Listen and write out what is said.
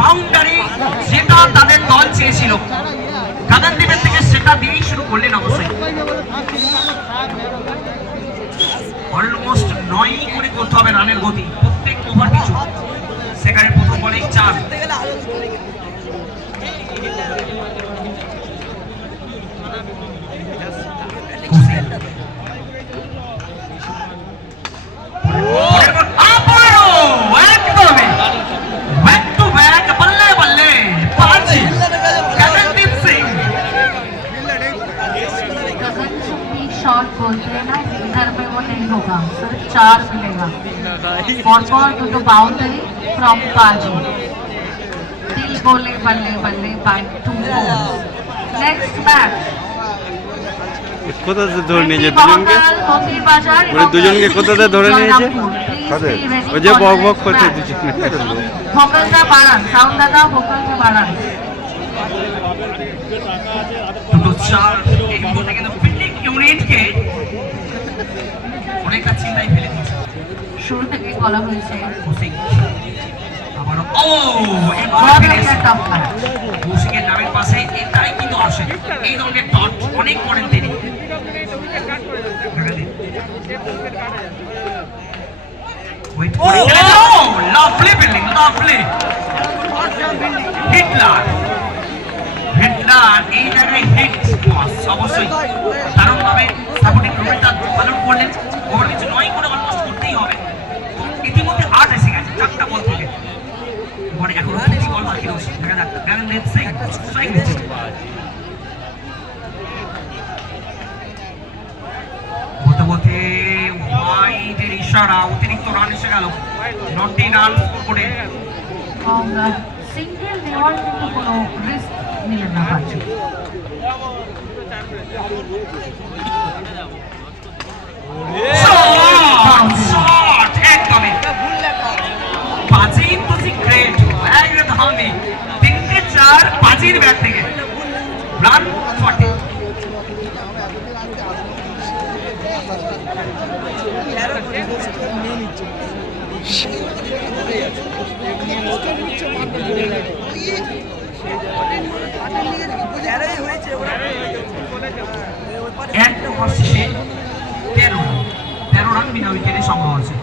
Boundary যেটা তাদের দল চেয়েছিল গাগনদীপের থেকে সেটা দিয়েই শুরু করলেন। অবশ্যই অলমোস্ট 9 করে করতে হবে রানের গতি প্রত্যেক ওভার পিছু। সেখানে প্রথম বলেই 4। इधर में वो नहीं होगा, सिर्फ 4 मिलेगा। फॉर टू बाउंड्री फ्रॉम बाजी। दिल बोले बल्ले बल्ले बाय 2 नेक्स्ट मैच কোথা থেকে ধরে নিয়েছে দুজনকে? ওই দুজনকে কোথা থেকে ধরে নিয়েছে? ওই যে বক বক করছে দুজনে। ভোকালটা বাড়ান, সাউন্ড দাদা ভোকালটা বাড়ান। দুটো 4 এই মুহূর্তে কিন্তু ফিল্ডিং ইউনিটকে অনেকটা চিন্তায় ফেলে দিয়েছে। শুরু থেকে বলা হয়েছে আবারও কৌশিকের নামের পাশে এটাই কিন্তু আসে। এই ধরনের ডট অনেক করেন তিনি। Lovely fielding, lovely Hitler. Hitler এই জায়গায় হিট অবশ্যই দারুণ ভাবে সাপোর্টিং রোলটা পালন করলেন। ওভার কিছু 9 করে অলমোস্ট করতেই হবে। ইতিমধ্যে 8 এসে গেছে 4টা বল থেকে। এবারে এখনো 2 বল বাকি রয়েছে। দেখা যাক গাগনদীপ সিং স্ট্রাইক দিচ্ছে। বলতে বলতে ওয়াইডের ইশারা, অতিরিক্ত রান এসে গেল। নট ইন রান স্কোরে। সিঙ্গেল নেওয়ার কিন্তু কোনো রিস্ক নিলেন না পাচ্ছি। তিনটে 4 বাজির ব্যাট থেকে রান 40। এক ওভার শেষে 13 রান বিনা উইকেটে সংগ্রহ হয়েছে।